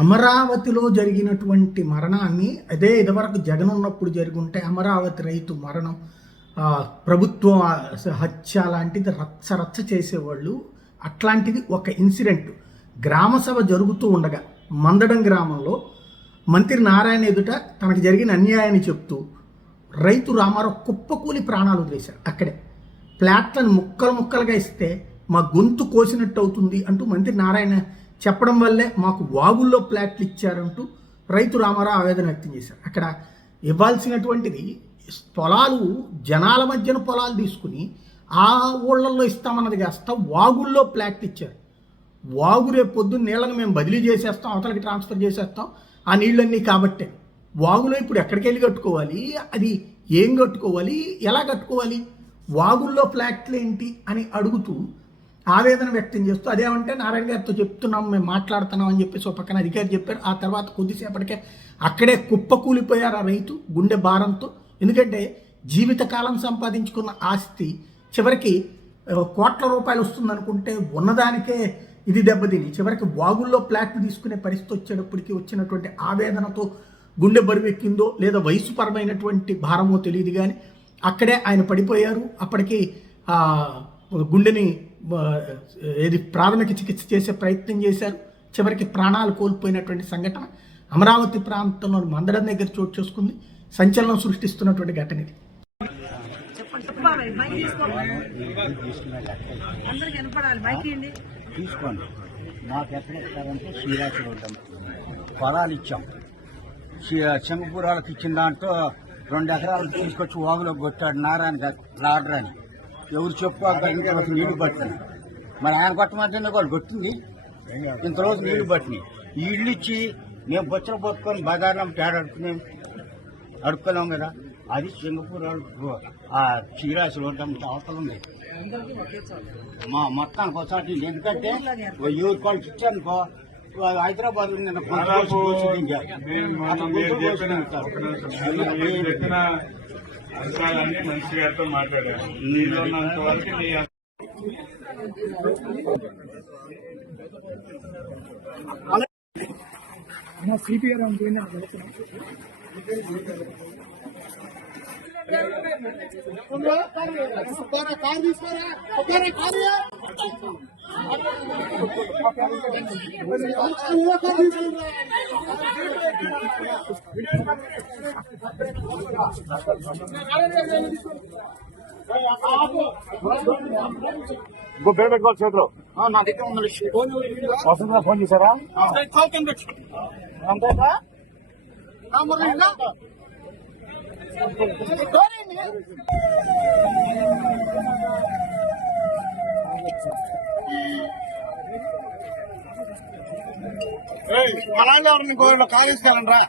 అమరావతిలో జరిగినటువంటి మరణాన్ని అదే ఇదివరకు జగన్ ఉన్నప్పుడు జరుగుంటే అమరావతి రైతు మరణం ప్రభుత్వం హత్య లాంటిది రచ్చ చేసేవాళ్ళు. అట్లాంటిది ఒక ఇన్సిడెంట్ గ్రామసభ జరుగుతూ ఉండగా మందడం గ్రామంలో మంత్రి నారాయణ ఎదుట తనకు జరిగిన అన్యాయాన్ని చెప్తూ రైతు రామారావు కుప్పకూలి ప్రాణాలు వదిలేశారు. అక్కడే ప్లాట్లను ముక్కలుగా ఇస్తే మా గొంతు కోసినట్టు అవుతుంది అంటూ మంత్రి నారాయణ చెప్పడం వల్లే మాకు వాగుల్లో ప్లాట్లు ఇచ్చారంటూ రైతు రామారావు ఆవేదన వ్యక్తం చేశారు. అక్కడ ఇవ్వాల్సినటువంటిది పొలాలు జనాల మధ్యన పొలాలు తీసుకుని ఆ ఊళ్ళల్లో ఇస్తామన్నది కాస్త వాగుల్లో ప్లాట్లు ఇచ్చారు. వాగు రేపు పొద్దున్న నీళ్ళని మేము బదిలీ చేసేస్తాం, అవతలకి ట్రాన్స్ఫర్ చేసేస్తాం ఆ నీళ్ళన్నీ. కాబట్టే వాగులో ఇప్పుడు ఎక్కడికి వెళ్ళి కట్టుకోవాలి, అది ఏం కట్టుకోవాలి, ఎలా కట్టుకోవాలి, వాగుల్లో ఫ్లాట్లు ఏంటి అని అడుగుతూ ఆవేదన వ్యక్తం చేస్తూ అదేమంటే నారాయణ గారితో చెప్తున్నాం, మేము మాట్లాడుతున్నాం అని చెప్పేసి ఒక పక్కన అధికారి చెప్పారు. ఆ తర్వాత కొద్దిసేపటికే అక్కడే కుప్పకూలిపోయారు ఆ రైతు గుండె భారంతో. ఎందుకంటే జీవితకాలం సంపాదించుకున్న ఆస్తి చివరికి కోట్ల రూపాయలు వస్తుందనుకుంటే ఉన్నదానికే ఇది దెబ్బతిని చివరికి వాగుల్లో ఫ్లాట్లు తీసుకునే పరిస్థితి వచ్చేటప్పటికి వచ్చినటువంటి ఆవేదనతో గుండె బరువెక్కిందో లేదా వయసుపరమైనటువంటి భారమో తెలియదు కానీ అక్కడే ఆయన పడిపోయారు. అప్పటికి గుండెని ఏది ప్రాథమిక చికిత్స చేసే ప్రయత్నం చేశారు. చివరికి ప్రాణాలు కోల్పోయినటువంటి సంఘటన అమరావతి ప్రాంతంలోని మందడం దగ్గర చోటు చేసుకుంది. సంచలనం సృష్టిస్తున్నటువంటి ఘటన ఇది. తీసుకోండి. మాకు ఎక్కడ ఇస్తారంటే శ్రీరాశులు ఉంటాం, పొలాలు ఇచ్చాం. చెంగపూరాలకు ఇచ్చిన దాంట్లో 2 ఎకరాలకు తీసుకొచ్చి వాగులో కొట్టాడు నారాయణ గారు లాడర్ అని. ఎవరు చెప్పు ఇంతరోజు నీళ్లు పట్టినాయి. మరి ఆయన కొట్టమంటేనే వాళ్ళు కొట్టింది. ఇంతరోజు నీళ్లు పట్టినాయి. ఈ ఇల్లు ఇచ్చి మేము బొచ్చలు పోసుకొని బజార్లో అడుక్కోలేం కదా. అది సింగపూర్ ఆ చీరాసులు అవతల ఉంది మా మొత్తానికి ఒకసారి. ఎందుకంటే ఎవరి వాళ్ళకి ఇచ్చానుకో హైదరాబాద్ మంచి గారితో మాట్లాడారు. నీళ్ళు ఉన్నంత వరకు సిపిఆర్ పేరు పెట్టుకోవాలి చేతిలో. నా దగ్గర ఉంది. ఫోన్ చేశారా? అంతేనా? మా నాన్న ఎవరిని కాలేజ్ కాలండి రా.